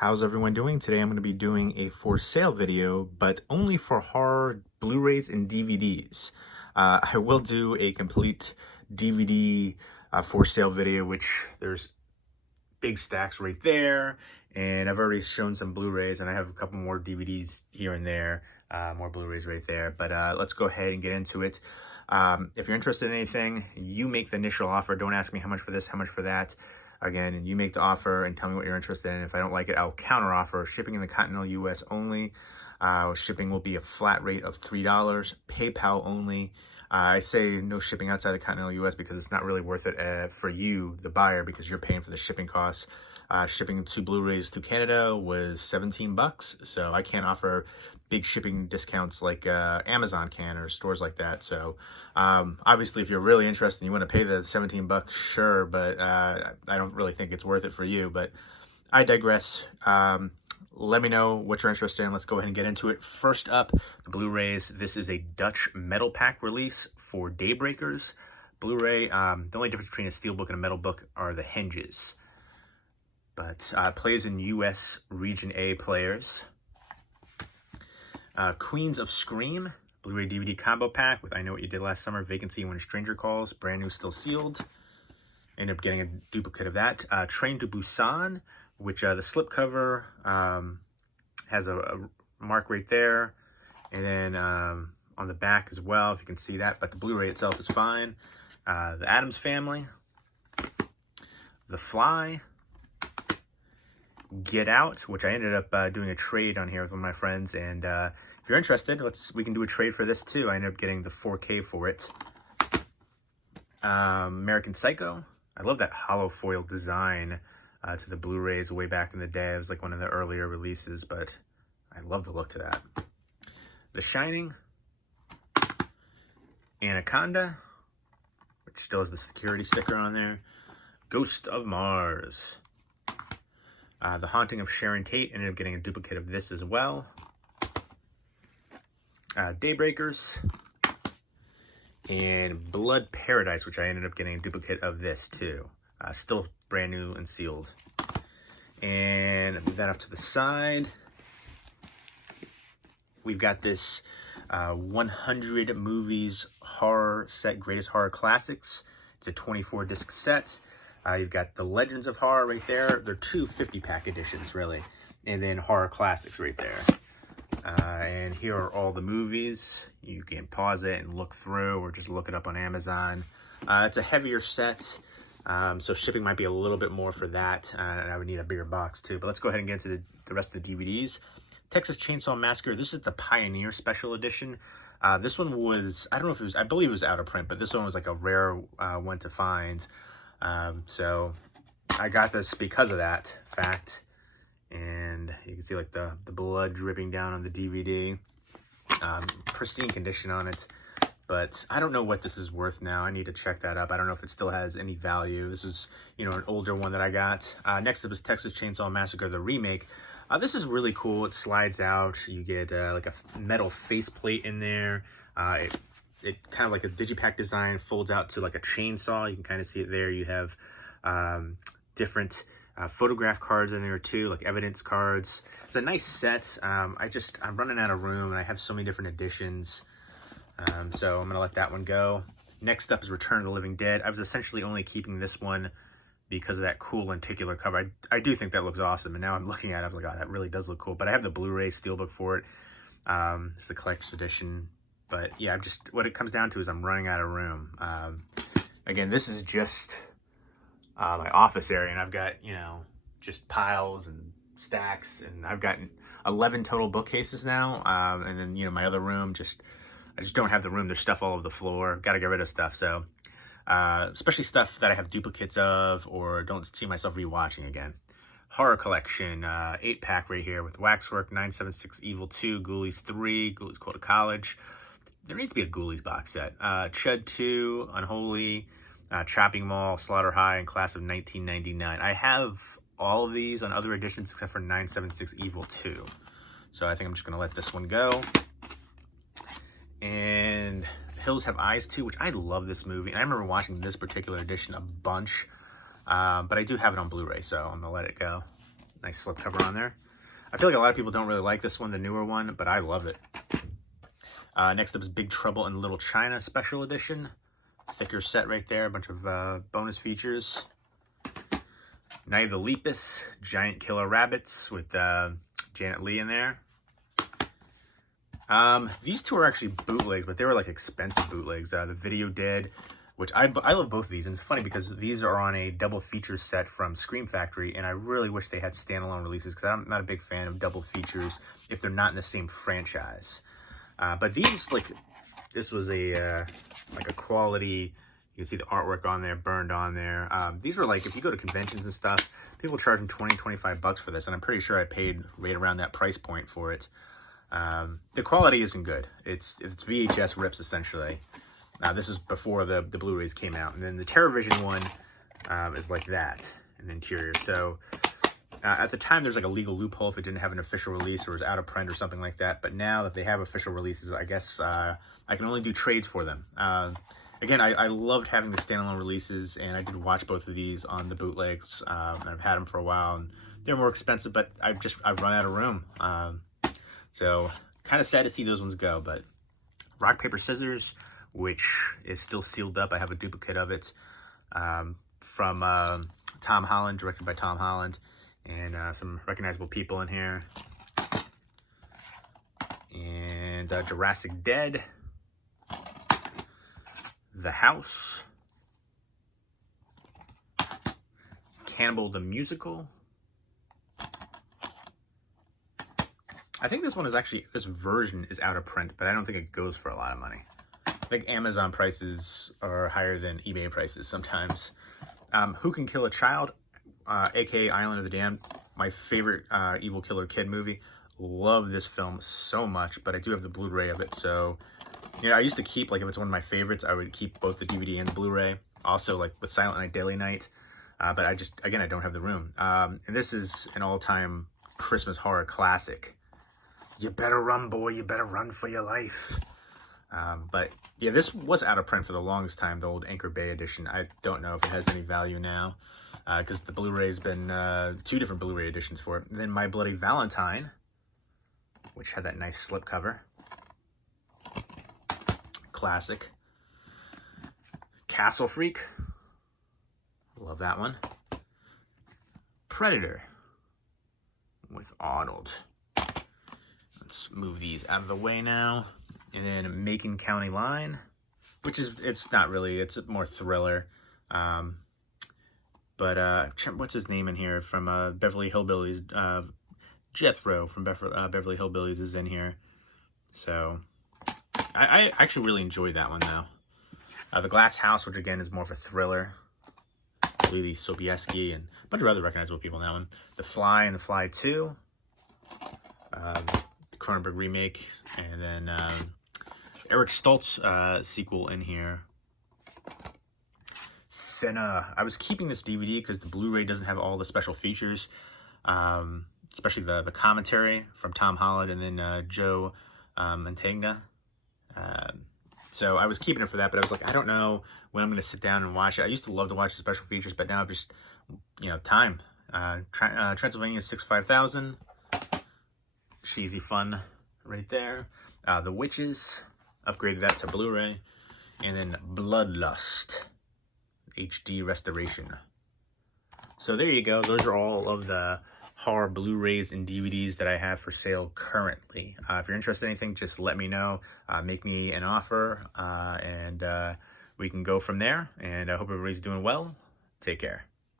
How's everyone doing? Today I'm going to be doing a for sale video, but only for horror Blu-rays and DVDs. I will do a complete DVD for sale video, which there's big stacks right there, and I've already shown some Blu-rays, and I have a couple more DVDs here and there, more Blu-rays right there, but let's go ahead and get into it. If you're interested in anything, you make the initial offer. Don't ask me how much for this, how much for that. Again, you make the offer and tell me what you're interested in. If I don't like it, I'll counter offer. Shipping in the continental US only. Shipping will be a flat rate of $3. PayPal only. I say no shipping outside the continental US because it's not really worth it for you, the buyer, because you're paying for the shipping costs. Shipping 2 Blu-rays to Canada was $17, so I can't offer big shipping discounts like Amazon can or stores like that. So obviously, if you're really interested and you want to pay the $17, sure, but I don't really think it's worth it for you. But I digress. Let me know what you're interested in. Let's go ahead and get into it. First up, the Blu-rays. This is a Dutch metal pack release for Daybreakers Blu-ray. The only difference between a steelbook and a metal book are the hinges. But plays in US Region A players. Queens of Scream Blu-ray DVD combo pack with I Know What You Did Last Summer, Vacancy, When a Stranger Calls, brand new, still sealed. Ended up getting a duplicate of that. Train to Busan, which the slipcover has a mark right there, and then on the back as well, if you can see that, but the Blu-ray itself is fine. The Addams Family, The Fly, Get Out, which I ended up doing a trade on here with one of my friends, and if you're interested, we can do a trade for this too. I ended up getting the 4K for it. American Psycho. I love that hollow foil design to the Blu-rays way back in the day. It was like one of the earlier releases, but I love the look to that. The Shining. Anaconda, which still has the security sticker on there. Ghost of Mars. The Haunting of Sharon Tate, ended up getting a duplicate of this as well. Daybreakers. And Blood Paradise, which I ended up getting a duplicate of this too. Still brand new and sealed. And move that up to the side. We've got this 100 movies horror set, greatest horror classics. It's a 24 disc set. You've got the Legends of Horror right there. They're two 50-pack editions, really. And then Horror Classics right there. And here are all the movies. You can pause it and look through, or just look it up on Amazon. It's a heavier set, so shipping might be a little bit more for that. And I would need a bigger box too. But let's go ahead and get into the rest of the DVDs. Texas Chainsaw Massacre. This is the Pioneer Special Edition. This one was, I don't know if it was, I believe it was out of print, but this one was like a rare one to find. So I got this because of that fact, and you can see like the blood dripping down on the DVD. Pristine condition on it, but I don't know what this is worth now. I need to check that up. I don't know if it still has any value. This was, an older one that I got. Next up is Texas Chainsaw Massacre, the remake. This is really cool. It slides out. You get like a metal faceplate in there. It kind of like a digipack design, folds out to like a chainsaw. You can kind of see it there. You have different photograph cards in there too, like evidence cards. It's a nice set. I'm running out of room, and I have so many different editions. So I'm gonna let that one go. Next up is Return of the Living Dead. I was essentially only keeping this one because of that cool lenticular cover. I do think that looks awesome, and now I'm looking at it, I'm like, oh, that really does look cool. But I have the Blu-ray steelbook for it. It's the collector's edition. But yeah, what it comes down to is I'm running out of room. Again, this is just my office area, and I've got, just piles and stacks, and I've got 11 total bookcases now. And then, my other room, I just don't have the room. There's stuff all over the floor. Got to get rid of stuff. So, especially stuff that I have duplicates of or don't see myself rewatching again. Horror Collection, 8-pack right here with Waxwork, 976 Evil 2, Ghoulies 3, Ghoulies Go to College. There needs to be a Ghoulies box set. Chud 2, Unholy, Chopping Mall, Slaughter High, and Class of 1999. I have all of these on other editions except for 976 Evil 2. So I think I'm just going to let this one go. And Hills Have Eyes 2, which I love this movie. And I remember watching this particular edition a bunch. But I do have it on Blu-ray, so I'm going to let it go. Nice slipcover on there. I feel like a lot of people don't really like this one, the newer one, but I love it. Next up is Big Trouble in Little China Special Edition. Thicker set right there, a bunch of bonus features. Night of the Lepus, Giant Killer Rabbits with Janet Leigh in there. These two are actually bootlegs, but they were like expensive bootlegs. The Video Dead, which I love both of these. And it's funny because these are on a double feature set from Scream Factory, and I really wish they had standalone releases because I'm not a big fan of double features if they're not in the same franchise. But these, like, this was a like a quality. You can see the artwork on there, burned on there. These were like, if you go to conventions and stuff, people charge them $20, $25 for this, and I'm pretty sure I paid right around that price point for it. The quality isn't good. It's VHS rips essentially. This is before the Blu-rays came out, and then the TerraVision one is like that in the interior. So at the time, there's like a legal loophole if it didn't have an official release or was out of print or something like that. But now that they have official releases, I guess I can only do trades for them. Again, I loved having the standalone releases, and I did watch both of these on the bootlegs, and I've had them for a while, and they're more expensive, but I've run out of room. So kind of sad to see those ones go, but Rock, Paper, Scissors, which is still sealed up. I have a duplicate of it from Tom Holland, directed by Tom Holland, and some recognizable people in here. And Jurassic Dead, The House, Cannibal the Musical. I think this one is actually, this version is out of print, but I don't think it goes for a lot of money. I think Amazon prices are higher than eBay prices sometimes. Who Can Kill a Child, aka Island of the Damned, my favorite evil killer kid movie. Love this film so much, but I do have the Blu-ray of it, so you know, I used to keep, like, if it's one of my favorites, I would keep both the DVD and the Blu-ray. Also, like, with Silent Night, Deadly Night. But I just, again, I don't have the room. And this is an all-time Christmas horror classic. You better run, boy. You better run for your life. But, yeah, this was out of print for the longest time, the old Anchor Bay edition. I don't know if it has any value now, because the Blu-ray's been 2 different Blu-ray editions for it. And then My Bloody Valentine, which had that nice slipcover. Classic. Castle Freak. Love that one. Predator with Arnold. Let's move these out of the way now. And then Macon County Line, which is, it's not really, it's more thriller. But what's his name in here from Beverly Hillbillies? Jethro from Beverly Hillbillies is in here. So I actually really enjoyed that one, though. The Glass House, which again is more of a thriller. Lily Sobieski and a bunch of other recognizable people in that one. The Fly and The Fly 2. The Cronenberg remake. And then Eric Stoltz sequel in here. Thinner. I was keeping this DVD because the Blu-ray doesn't have all the special features. Especially the commentary from Tom Holland and then Joe Mantegna. So I was keeping it for that, but I was like, I don't know when I'm going to sit down and watch it. I used to love to watch the special features, but now I'm just, you know, time. Transylvania 65000. Cheesy fun right there. The Witches. Upgraded that to Blu-ray. And then Bloodlust. HD restoration. So there you go. Those are all of the horror Blu-rays and DVDs that I have for sale currently. If you're interested in anything, just let me know. Make me an offer, and we can go from there. And I hope everybody's doing well. Take care.